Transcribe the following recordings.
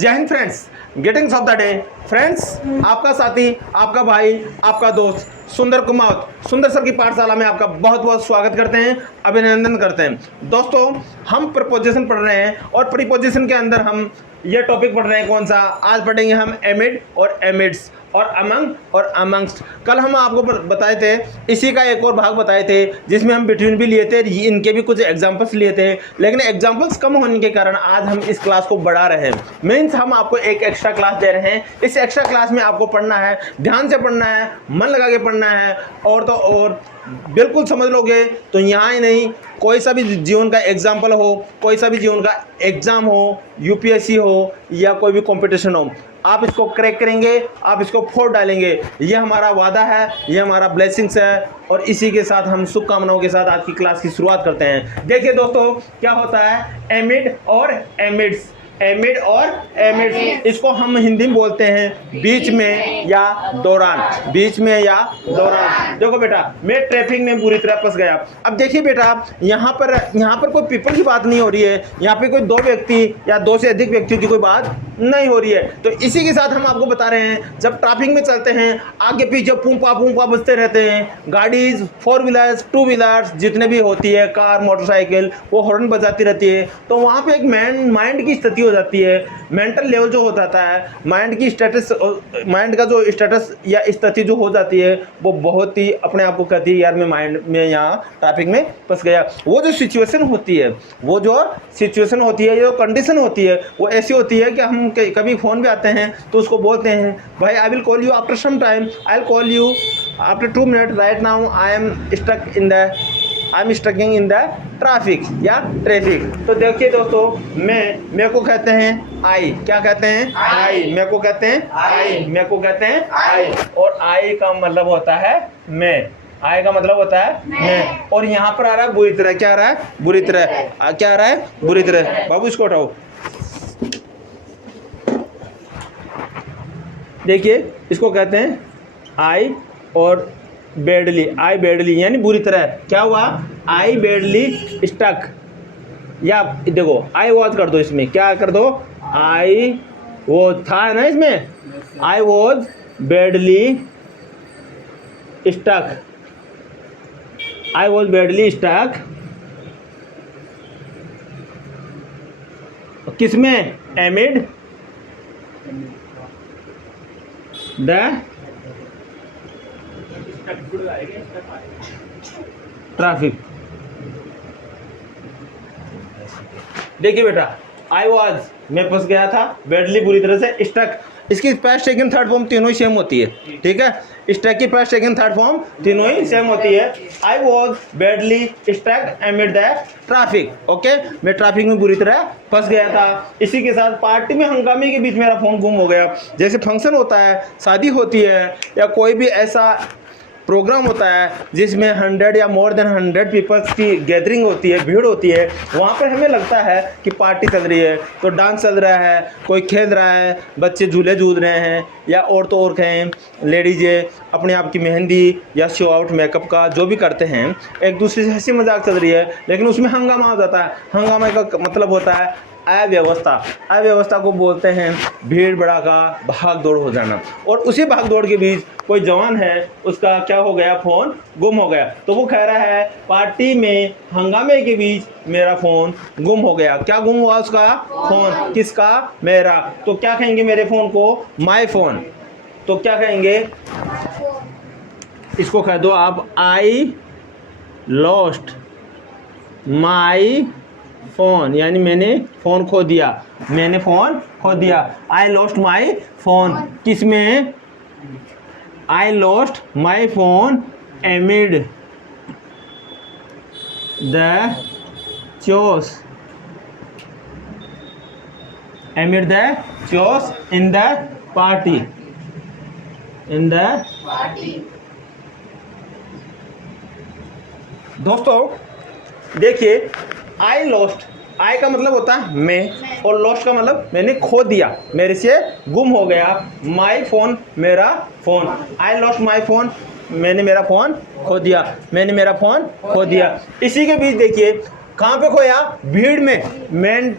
जय Hind friends, greetings of the day. Friends, आपका साथी, आपका भाई, आपका दोस्त सुंदर कुमार सुंदर सर की पाठशाला में आपका बहुत बहुत स्वागत करते हैं, अभिनंदन करते हैं। दोस्तों, हम प्रपोजिशन पढ़ रहे हैं और प्रीपोजिशन के अंदर हम ये टॉपिक पढ़ रहे हैं। कौन सा? आज पढ़ेंगे हम एमिड और एमिड्स और अमंग और अमंग्स्ट। कल हम आपको बताए थे, इसी का एक और भाग बताए थे जिसमें हम बिटवीन भी लिए थे, इनके भी कुछ एग्जांपल्स लिए थे, लेकिन एग्जांपल्स कम होने के कारण आज हम इस क्लास को बढ़ा रहे हैं। मीन्स हम आपको एक एक्स्ट्रा क्लास दे रहे हैं। इस एक्स्ट्रा क्लास में आपको पढ़ना है, ध्यान से पढ़ना है, मन लगा के पढ़ना है, और तो और बिल्कुल समझ लोगे तो यहाँ ही नहीं, कोई सा भी जीवन का एग्जाम्पल हो, कोई सा भी जीवन का एग्ज़ाम हो, यूपीएससी हो या कोई भी कंपटीशन हो, आप इसको क्रैक करेंगे, आप इसको फोड़ डालेंगे। ये हमारा वादा है, ये हमारा ब्लेसिंग्स है। और इसी के साथ हम शुभकामनाओं के साथ आज की क्लास की शुरुआत करते हैं। देखिए दोस्तों, क्या होता है एमिड और एमिड्स। एमिड और एमिड्स, इसको हम हिंदी में बोलते हैं बीच में या दौरान। बीच में या दौरान। देखो बेटा, मैं ट्रैफिक में बुरी तरह फंस गया। अब देखिए बेटा, यहाँ पर कोई पीपल की बात नहीं हो रही है, यहाँ पे कोई दो व्यक्ति या दो से अधिक व्यक्तियों की कोई बात नहीं हो रही है। तो इसी के साथ हम आपको बता रहे हैं, जब ट्रैफिक में चलते हैं, आगे पीछे पूंपा बजते रहते हैं, गाड़ीज, फोर व्हीलर्स, टू व्हीलर्स जितने भी होती है, कार, मोटरसाइकिल, वो हॉर्न बजाती रहती है। तो वहाँ पे एक माइंड की स्थिति हो जाती है, मेंटल लेवल जो हो जाता है, माइंड का जो स्टेटस या स्थिति जो हो जाती है, वो बहुत ही अपने आप को कहती है, यार मैं माइंड में यहाँ ट्रैफिक में फंस गया। वो जो सिचुएशन होती है, जो कंडीशन होती है, वो ऐसी होती है कि हम कभी फ़ोन पे आते हैं तो उसको बोलते हैं, भाई I will call you after some time, I will call you after 2 minute, right now I am stucking in the traffic या ट्रैफिक। तो देखिए दोस्तों, मेरे को कहते हैं आई। क्या कहते हैं? आई। मेरे को कहते हैं आई। मेरे को कहते हैं आई। और आई का मतलब होता है मैं। आई का मतलब होता है मैं। और यहाँ पर आ रहा है बुरी तरह। क्या आ रहा है? बुरी तरह। क्या आ रहा है? बुरी तरह। बाबू इसको उठाओ। देखिए, इसको कहते हैं आई और बैडली। आई बैडली यानी बुरी तरह। क्या हुआ? I badly stuck. या देखो, आई वॉज कर दो, इसमें क्या कर दो? आई वो था ना इसमें, I was badly stuck. I was badly stuck किसमें? Amid the traffic. देखिए बेटा, आई वॉज मैं फंस गया था, बैडली बुरी तरह से, स्टक इसकी फर्स्ट सेकंड थर्ड फॉर्म तीनों ही सेम होती है। ठीक है, स्टक की फर्स्ट सेकंड थर्ड फॉर्म तीनों ही सेम होती है। I was badly stuck amid the traffic. Okay, मैं ट्रैफिक में बुरी तरह फंस गया था। इसी के साथ पार्टी में हंगामे के बीच मेरा फोन गुम हो गया। जैसे फंक्शन होता है, शादी होती है, या कोई भी ऐसा प्रोग्राम होता है जिसमें 100 या मोर देन 100 पीपल्स की गैदरिंग होती है, भीड़ होती है, वहाँ पर हमें लगता है कि पार्टी चल रही है। तो डांस चल रहा है, कोई खेल रहा है, बच्चे झूले झूल रहे हैं, या और तो और कहें लेडीज़े अपने आप की मेहंदी या शो आउट मेकअप का जो भी करते हैं, एक दूसरे से हंसी मजाक चल रही है, लेकिन उसमें हंगामा हो जाता है। हंगामे का मतलब होता है अव्यवस्था। अव्यवस्था को बोलते हैं भीड़ भड़ाका, भाग दौड़ हो जाना। और उसी भाग दौड़ के बीच कोई जवान है, उसका क्या हो गया? फ़ोन गुम हो गया। तो वो कह रहा है, पार्टी में हंगामे के बीच मेरा फ़ोन गुम हो गया। क्या गुम हुआ? उसका फ़ोन। किसका? मेरा। तो क्या कहेंगे मेरे फ़ोन को? My phone. तो क्या कहेंगे? इसको कह दो आप, आई लॉस्ट माई फ़ोन, यानी मैंने फ़ोन खो दिया। मैंने फ़ोन खो दिया। आई लॉस्ट माई फ़ोन किसमें? I lost my phone amid the chaos. Amid the chaos in the party. In the दोस्तों देखिए, आई लॉस्ट, आई का मतलब होता है मैं, और लॉस्ट का मतलब मैंने खो दिया, मेरे से गुम हो गया। माई फ़ोन मेरा phone. I lost my phone, मैंने मेरा फ़ोन खो दिया। मैंने मेरा फ़ोन खो दिया। इसी के बीच देखिए, कहाँ पे खोया? भीड़ में।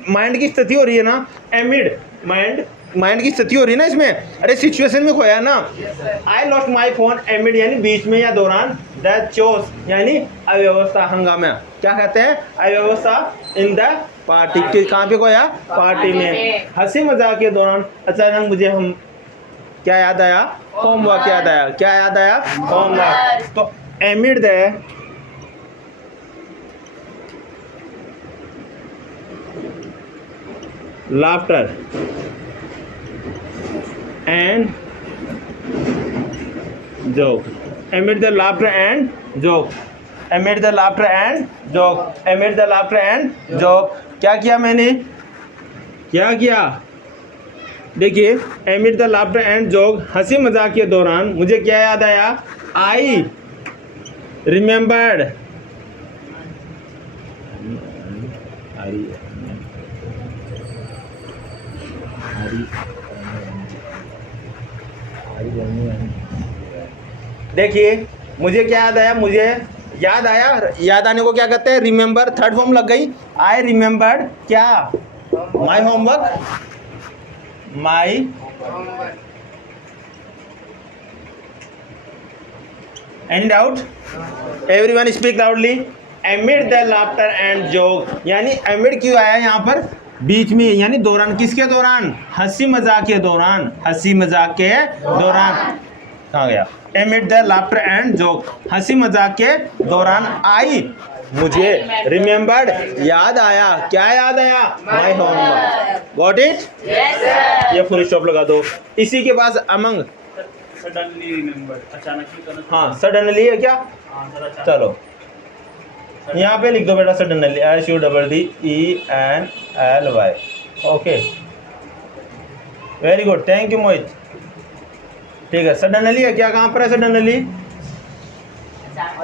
माइंड की स्थिति हो रही है ना, एमिड। माइंड की स्थिति हो रही है ना इसमें, अरे सिचुएशन में खोया ना। आई लॉस्ट माई फोन एमिड यानी बीच में या दौरान, द चोस यानी अव्यवस्था, हंगामा। क्या कहते हैं? अव्यवस्था इन द पार्टी। कहाँ पे खोया? पार्टी में। हंसी मजाक के दौरान अचानक मुझे हम क्या याद आया? होमवर्क याद आया। क्या याद आया? होमवर्क। तो एमिड the laughter and joke, amid the laughter and joke, amid the laughter and joke, amid the laughter and joke। क्या किया मैंने? क्या किया? देखिए, amid the laughter and joke, हंसी मजाक के दौरान मुझे क्या याद आया? I remembered देखिए, मुझे क्या याद आया? मुझे याद आया, याद आने को क्या कहते हैं? रिमेंबर। थर्ड फॉर्म लग गई। आई रिमेंबर्ड क्या? My homework, my any doubt? Everyone speak loudly. एमिड the laughter and joke यानी एमिड क्यों आया यहाँ पर? बीच में यानी दौरान। किसके दौरान? हंसी मजाक के दौरान। हंसी मजाक के दौरान कहाँ गया? एमिड द लाफ्टर एंड जोक, हंसी मजाक के दौरान आई मुझे रिमेंबर्ड याद आया। क्या याद आया? My homework. Got it? ये फुल स्टॉप लगा दो। इसी के पास अमंग सडनली रिमेंबर्ड, अचानक ही। हाँ, सडनली है क्या? चलो यहाँ पे लिख दो बेटा suddenly, SUDDENLY। Okay, very good, thank you Mohit. ठीक है, सडनली है क्या? कहाँ पर है सडनली?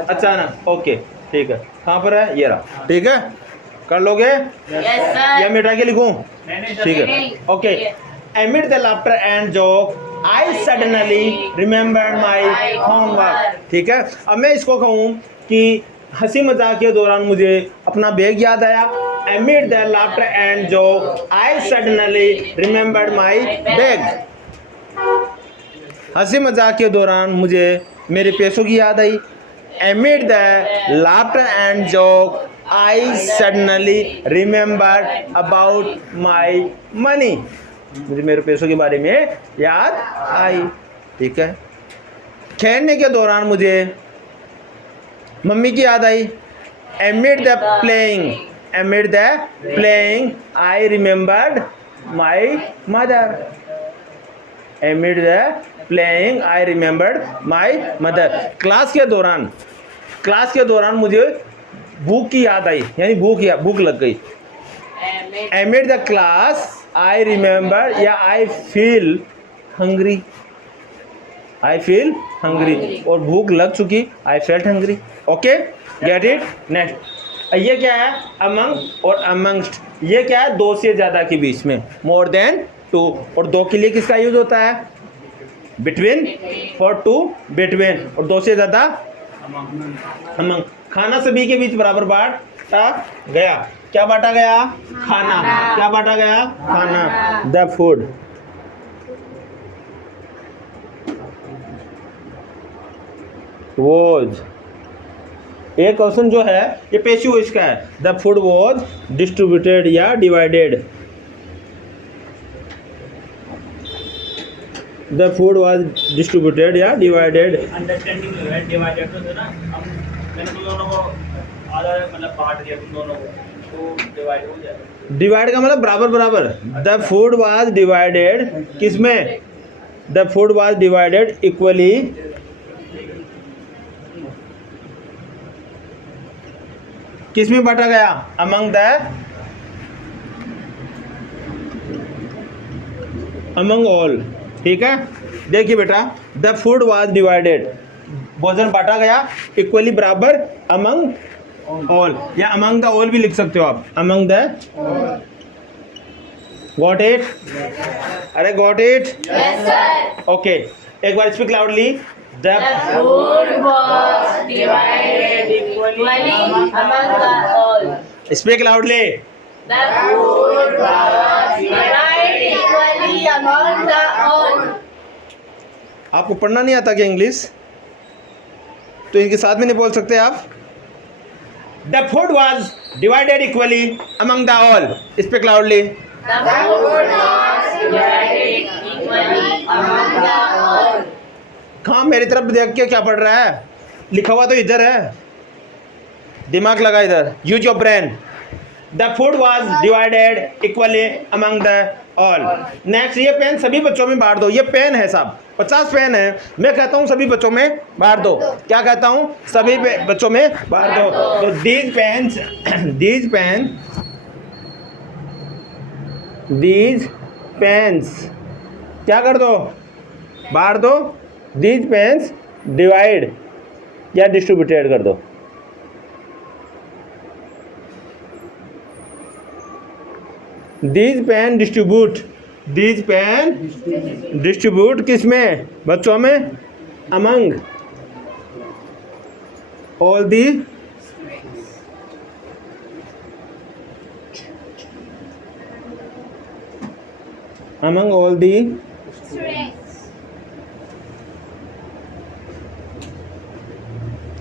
अचानक। ओके, ठीक है, कहाँ पर है? ये रहा। ठीक है, कर लोगे? या मिटा के लिखूं? ठीक है, okay. एमिड the laughter and joke I suddenly remembered my homework. ठीक है, अब मैं इसको कहूँ कि हंसी मजाक के दौरान मुझे अपना बैग याद आया। Amid the laughter and joke I suddenly remembered my bag. हंसी मजाक के दौरान मुझे मेरे पैसों की याद आई। Amid the laughter and joke I suddenly remembered about my money. मुझे मेरे पैसों के बारे में याद आई। ठीक है, खेलने के दौरान मुझे मम्मी की याद आई। Amid the playing, amid the playing I remembered my mother. Amid the playing I remembered my mother. Class के दौरान मुझे भूख की याद आई, यानी भूख लग गई। Amid the class I remember या I feel hungry. I feel hungry और भूख लग चुकी, I felt hungry. Okay, get it? Next, ये क्या है? अमंग और अमंगस्ट। ये क्या है? दो से ज्यादा के बीच में, मोर देन टू। और दो के लिए किसका यूज होता है? बिटवीन। फॉर टू बिटवीन, और दो से ज्यादा अमंग। खाना सभी के बीच बराबर बांटा गया। क्या बांटा गया? खाना। क्या बांटा गया? खाना। द फूड वॉज, एक क्वेश्चन जो है ये पेशी वॉइस का है। द फूड वॉज डिस्ट्रीब्यूटेड या divided. The food was distributed या डिवाइडेड। अंडरस्टैंडिंग है, डिवाइडेड तो ना, हम मैंने तुम दोनों को आधा मतलब बांट दिया तुम दोनों को, तो डिवाइड हो जाएगा। डिवाइड का मतलब बराबर बराबर। द फूड वॉज डिवाइडेड किसमें? The food was divided equally किसमें बांटा गया? Among all. ठीक है, देखिए बेटा, द फूड वॉज डिवाइडेड, भोजन बांटा गया इक्वली बराबर अमंग ऑल, या अमंग द ऑल भी लिख सकते हो आप, अमंग द। Got it? अरे गॉट इट? ओके, एक बार speak loudly. The food was divided equally among all. Speak loudly. The food was divided equally आपको पढ़ना नहीं आता क्या इंग्लिश? तो इनके साथ में नहीं बोल सकते आप? The food was divided equally among the all. Speak loudly. The food was divided equally among the all. कहाँ मेरी तरफ देख के क्या पढ़ रहा है? लिखा हुआ तो इधर है, दिमाग लगा इधर। Use your brain. The food was divided equally among the all. Next, ये पेन सभी बच्चों में बांट दो। ये पेन है साहब, 50 पेन है। मैं कहता हूँ सभी बच्चों में बांट दो। क्या कहता हूँ? सभी बच्चों में बांट दो। तो दीज पेन्स क्या कर दो? बांट दो। दीज पेन्स डिवाइड या डिस्ट्रीब्यूटेड कर दो। These pen distribute. These pen distribute किस में? बच्चों में। Among all the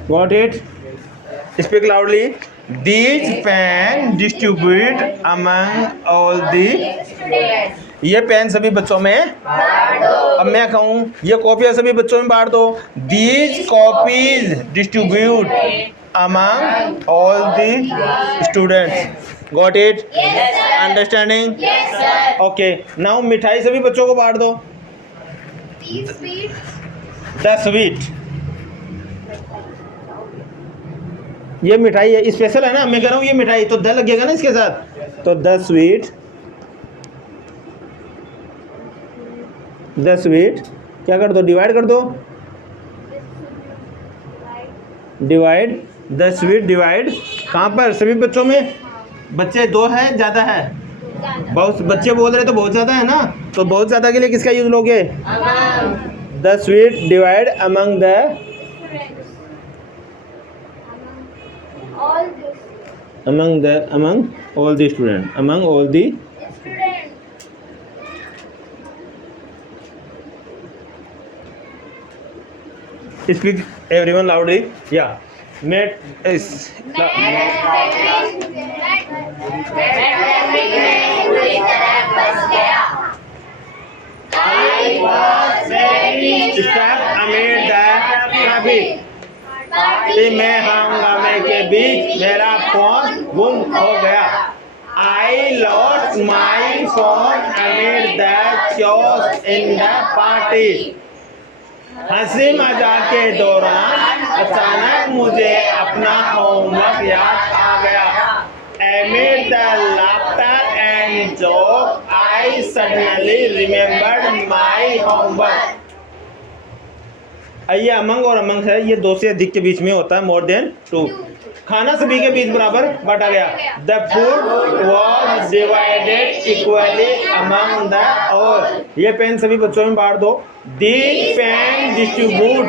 Got it? Speak loudly. These pen distribute among all the. ये पेन सभी बच्चों में बांट दो। अब मैं कहूँ ये कॉपियाँ सभी बच्चों में बांट दो। These copies distribute among all the students. Got it? Yes, sir. Understanding? Yes, sir. Okay. Now मिठाई सभी बच्चों को बांट दो। These sweets. The sweet. ये मिठाई है, स्पेशल है ना, मैं कह रहा हूँ ये मिठाई, तो द लगेगा ना इसके साथ। तो द स्वीट क्या कर दो? डिवाइड कर दो। डिवाइड द स्वीट डिवाइड कहाँ पर? सभी बच्चों में। बच्चे 2 है, ज़्यादा है? बहुत बच्चे बोल रहे तो बहुत ज़्यादा है ना, तो बहुत ज़्यादा के लिए किसका यूज लोगे? The sweet divide among the All this. among all the students. Among all the Students. speak everyone loudly. Yeah. Met is I was very step amid the traffic. मैं हंगामे के बीच मेरा फोन गुम हो गया। I lost my phone amid the chaos in the party. हंसी मजाक के दौरान अचानक मुझे अपना होमवर्क याद आ गया। Amid the laughter and joke, I suddenly remembered my homework. ये अमंग और अमंग है, ये 2 से अधिक के बीच में होता है, मोर देन 2। खाना सभी के बीच बराबर बांटा गया। The food was divided equally among the all. ये पेन सभी बच्चों में बांट दो। These pen distribute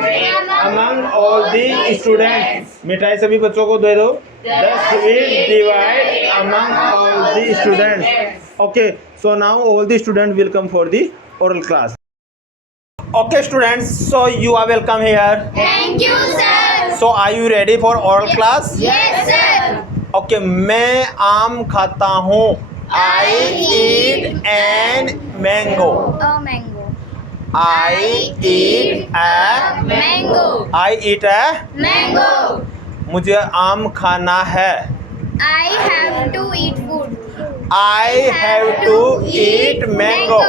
among all the students. मिठाई सभी बच्चों को दे दो। The sweet divide among all the students. Okay, so now all the student will come for the oral class. Okay students, so you are welcome here. Thank you, sir. So are you ready for oral class? Yes, sir. Okay, मैं आम खाता हूँ। I eat an mango. A mango. I eat a Mango. I eat a Mango. मुझे आम खाना है। I have to eat food. I have to eat mango.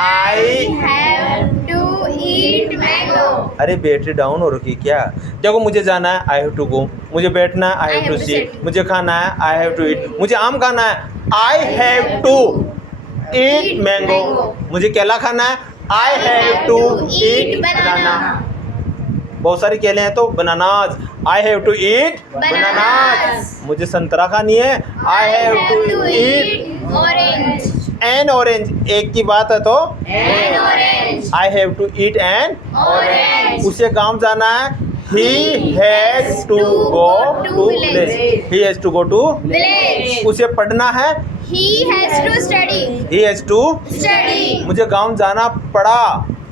I have to eat mango. अरे battery down हो रखी क्या? देखो मुझे जाना है, आई हैव टू गो। मुझे बैठना है, आई हैव टू सिट। मुझे खाना है, आई हैव टू ईट। मुझे आम खाना है, I have to eat mango. मुझे केला खाना है, आई हैव टू ईट बनाना। बहुत सारी केले हैं तो bananas, I have to eat bananas. मुझे संतरा खानी है, I have to eat Orange. An orange. एक की बात है तो An orange. I have to eat an Orange. उसे काम जाना है, he has to go to village. He has to go to Village. उसे पढ़ना है, He has to study. He has to Study. मुझे गांव जाना पड़ा,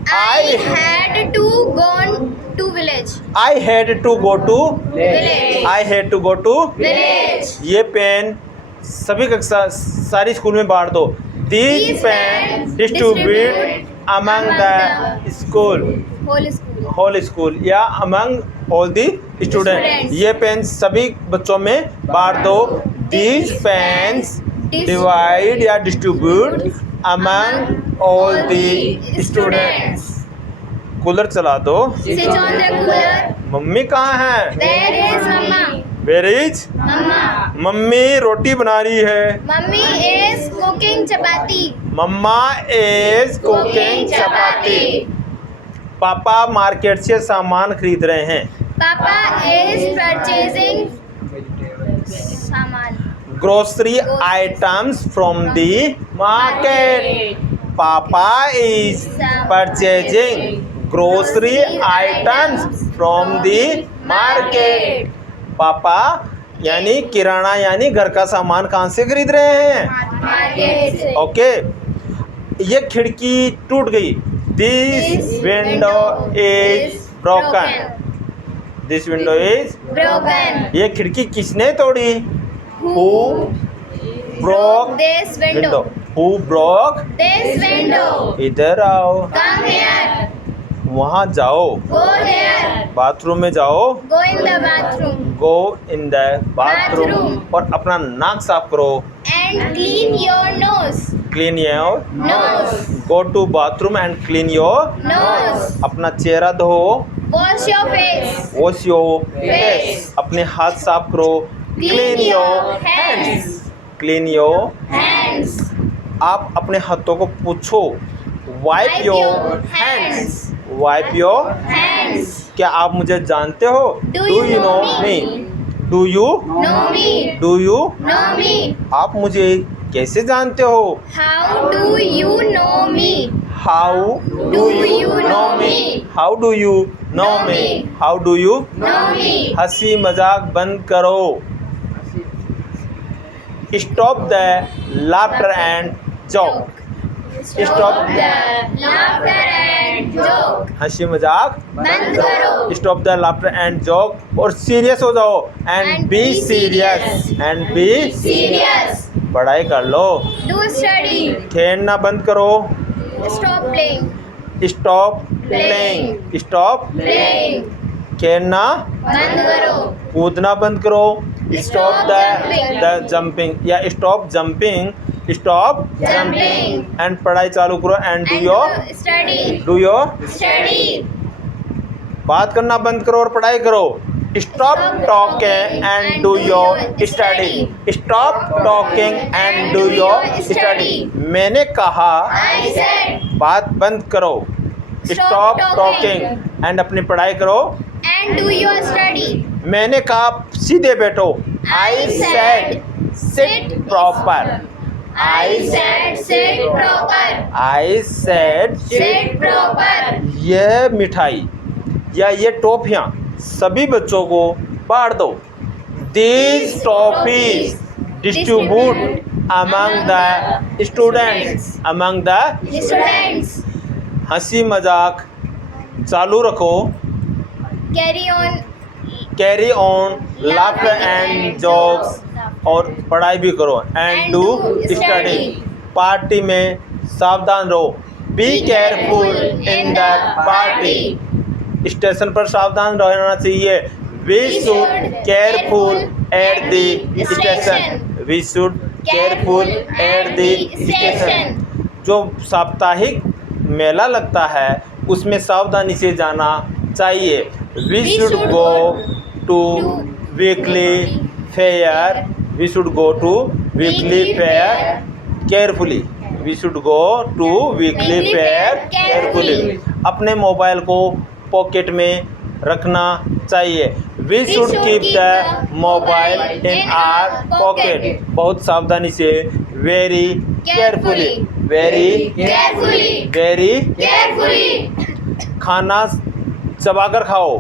I had to go to village. I had to go to Village. I had to go to Village. ये pen सभी कक्षा सारी स्कूल में बांट दो. These These pen pens distribute distribute among among the the school, Whole school. whole school या among all the students. Students. ये pen सभी बच्चों में बांट दो. These pens divide या distribute among all the students. Cooler चला दो. Switch on the cooler. Mummy कहाँ है? There is Mama. Where is? Mama. Mummy रोटी बना रही है. Mummy is cooking chapati. Mama is cooking chapati. Papa market से सामान खरीद रहे हैं. Papa is purchasing saman. Grocery items from the market. Papa is purchasing grocery items from the market. Papa यानी किराना यानी घर का सामान कहाँ से खरीद रहे हैं? Market से. ओके. ये खिड़की टूट गई. This window is broken. This window is. Broken. ये खिड़की किसने तोड़ी? Who broke this window? window? Who broke? This window. इधर आओ. Come here. वहाँ जाओ. Go there. बाथरूम में जाओ. Go in the bathroom. Go in the bathroom. Bathroom. और अपना नाक साफ करो. And clean your nose. Clean your Nose. Go to bathroom and clean your. Nose. अपना चेहरा धो. Wash your face. Wash your face. Face. अपने हाथ साफ करो. Clean your hands. Clean your. Hands. आप अपने हाथों को पूछो. Wipe Wipe your your hands. hands. Wipe your. Hands. क्या आप मुझे जानते हो? Do you know know me? me? Do you? Know me. Do you? Know me. आप मुझे कैसे जानते हो? How do you know me? How do you know me? How do you know Know me? me. How do you? Know me. हंसी मजाक बंद करो. Stop the laughter and joke. Stop the laughter and joke. हंसी मजाक बंद करो. Stop the laughter and joke. और serious हो जाओ. And And be be serious. serious. And be Serious. पढ़ाई कर लो. Do study. खेलना बंद करो. Stop playing. Stop playing. Stop Playing. खेलना. बंद करो. कूदना बंद करो. Stop Stop the jumping. Jumping या stop jumping. Stop Jumping. And पढ़ाई चालू करो. And do And your. do study. Do your. Study. बात करना बंद करो और पढ़ाई करो. Stop talking and do your study. Stop talking and do your study. मैंने कहा. I said. बात बंद करो. Stop talking. टॉकिंग एंड अपनी पढ़ाई करो. And do your study. मैंने कहा सीधे बैठो. I said sit proper. I said sit proper. I said Sit proper. यह मिठाई या ये टॉफियाँ सभी बच्चों को बांट दो. These toffees distribute among the students. Among the Students. हंसी मजाक चालू रखो. Carry on. Carry on laughter and jokes. और पढ़ाई भी करो. And And do do study. study. Party में सावधान रहो. Be careful in the party. Station पर सावधान रहना चाहिए. We should careful at the station. We should careful at the station. जो साप्ताहिक मेला लगता है उसमें सावधानी से जाना चाहिए. We should go to weekly fair. We should go to weekly fair carefully. We should go to weekly Weekly fair fair carefully. carefully. अपने मोबाइल को पॉकेट में रखना चाहिए. We should keep the mobile in our pocket. बहुत सावधानी से. Very carefully. Very Carefully. Very. Carefully. खाना चबाकर खाओ.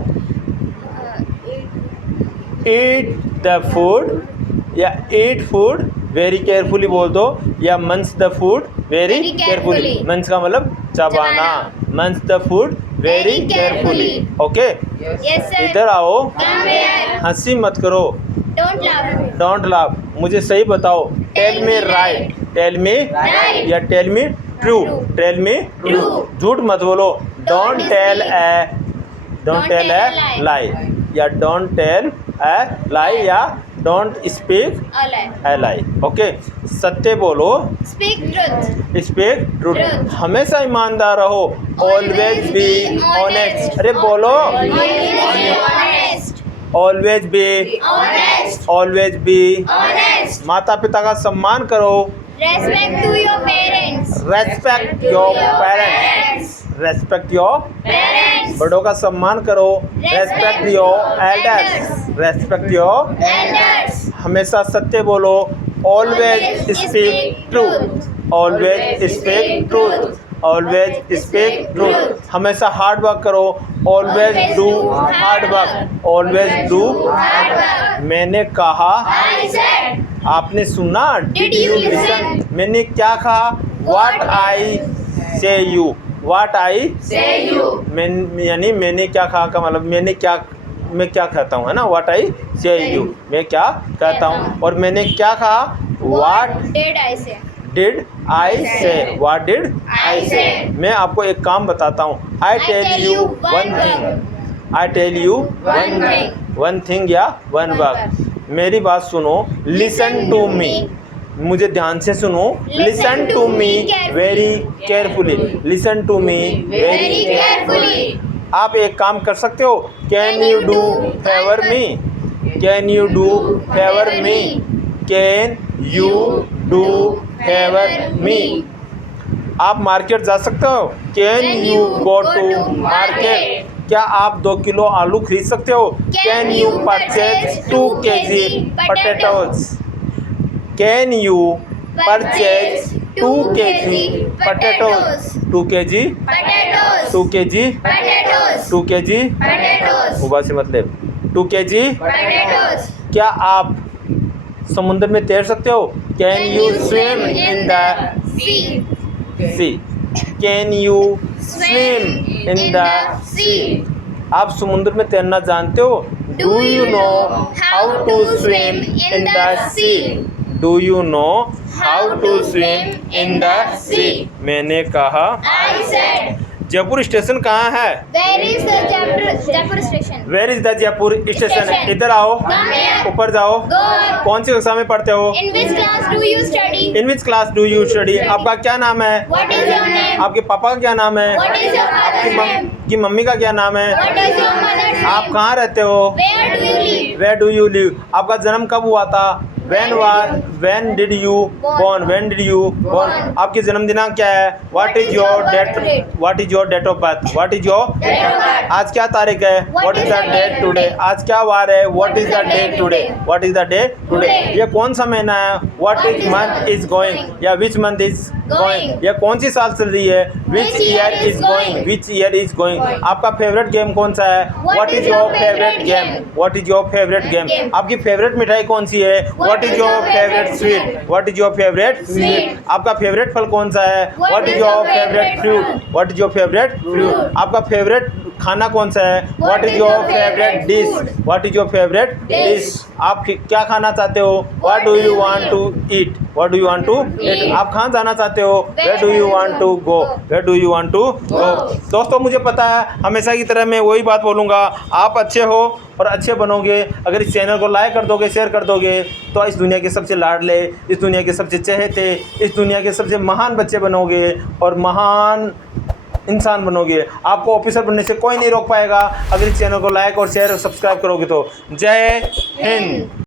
ईट द फूड या ईट फूड वेरी केयरफुली बोल दो, या मंच the food very Very carefully. carefully। मंच का मतलब चबाना। मंच the food very Very carefully. carefully। Okay, Yes sir। इधर आओ, Come here। हंसी मत करो, Don't laugh। Don't laugh. मुझे सही बताओ, tell me right, tell me Right। या tell me true, True। Tell me true. True। झूठ मत बोलो, don't tell deceive। A, don't tell a lie। Lie, या डोंट टेल ए लाई, या don't speak Alright। A lie. Okay, सत्य बोलो, Speak truth। Speak truth. Truth। हमेशा ईमानदार रहो, ऑलवेज बी ऑनेस्ट। अरे बोलो, Always be honest। Always be, Honest। Always be. Honest। माता पिता का सम्मान करो, Respect to your parents। Respect your parents, respect your Parents। बड़ों का सम्मान करो, respect your elders, respect your. Elders। हमेशा सत्य बोलो, always speak truth, always speak truth, always speak truth. हमेशा हार्ड वर्क करो, always do hard work, always do. Hard work। मैंने कहा, I said। आपने सुना, Did you listen? मैंने क्या कहा, व्हाट आई से you, what I Say you। यानी मैंने क्या कहा का मतलब मैं क्या कहता हूँ, है ना, व्हाट आई से यू, मैं क्या कहता हूँ। और मैंने क्या कहा, what did I say? Did I से, व्हाट डिड आई से। मैं आपको एक काम बताता हूँ, I tell you one thing, I tell you one thing या वन वर्क। मेरी बात सुनो, लिसन टू मी, मुझे ध्यान से सुनो, listen to me very carefully, listen to me Very carefully। आप एक काम कर सकते हो, can you do favour me, can you do favour me, can you do favour me. आप मार्केट जा सकते हो, can you go to market. क्या आप 2 किलो आलू खरीद सकते हो, can you purchase 2 kg potatoes, can you purchase 2 kg potatoes, 2 kg Potatoes। 2 kg Potatoes। 2 kg Potatoes। उबा से मतलब 2 kg। Potatoes। क्या आप समुद्र में तैर सकते हो, can you swim in the sea? Sea, can you swim in the sea. आप समुद्र में तैरना जानते हो, do you know how to swim in the sea, do you know how to swim in the sea. मैंने कहा, I said। Jaipur station कहाँ है, Where is the Jaipur station? Where is the Jaipur station. Station। इधर आओ, Come here। ऊपर जाओ। Go on। कौन सी कक्षा में पढ़ते हो, In which class do you study? In which class do you study. आपका क्या नाम है, What is your name? आपके पापा का क्या नाम है, What is your father's name? की मम्मी का क्या नाम है, What is your mother's आप name? कहाँ रहते हो, Where do you live? Where do you live. आपका जन्म कब हुआ था, when did you born, when did you born. आपकी जन्म दिनांक क्या है, what is your date, what is your date of birth, what is your. Date of birth। आज क्या तारीख है, what is the date today. आज क्या वार है, what is the day today, what is the day today. ये कौन सा महीना है, what is month is going, या विच मंथ इज गोइंग। ये कौन सी साल चल रही है, which year is going, which year is going. आपका फेवरेट गेम कौन सा है, what is your favourite game, what is your favourite game. आपकी फेवरेट मिठाई कौन सी है, what is your favourite sweet, what is your favourite sweet. आपका favourite फल कौन सा है, what is your favourite fruit, what is your favourite fruit. आपका फेवरेट खाना कौन सा है, what is your favourite dish, what is your favourite dish. आप क्या खाना चाहते हो, what do you want to eat, what do you want to eat. आप कहाँ जाना चाहते हो, where do you want to go, where do you want to go. दोस्तों मुझे पता है, हमेशा की तरह मैं वही बात बोलूँगा, आप अच्छे हो और अच्छे बनोगे। अगर इस चैनल को लाइक कर दोगे, शेयर कर दोगे, तो इस दुनिया के सबसे लाडले, इस दुनिया के सबसे चहेते, इस दुनिया के सबसे महान बच्चे बनोगे और महान इंसान बनोगे। आपको ऑफिसर बनने से कोई नहीं रोक पाएगा, अगर इस चैनल को लाइक और शेयर और सब्सक्राइब करोगे तो। जय हिंद।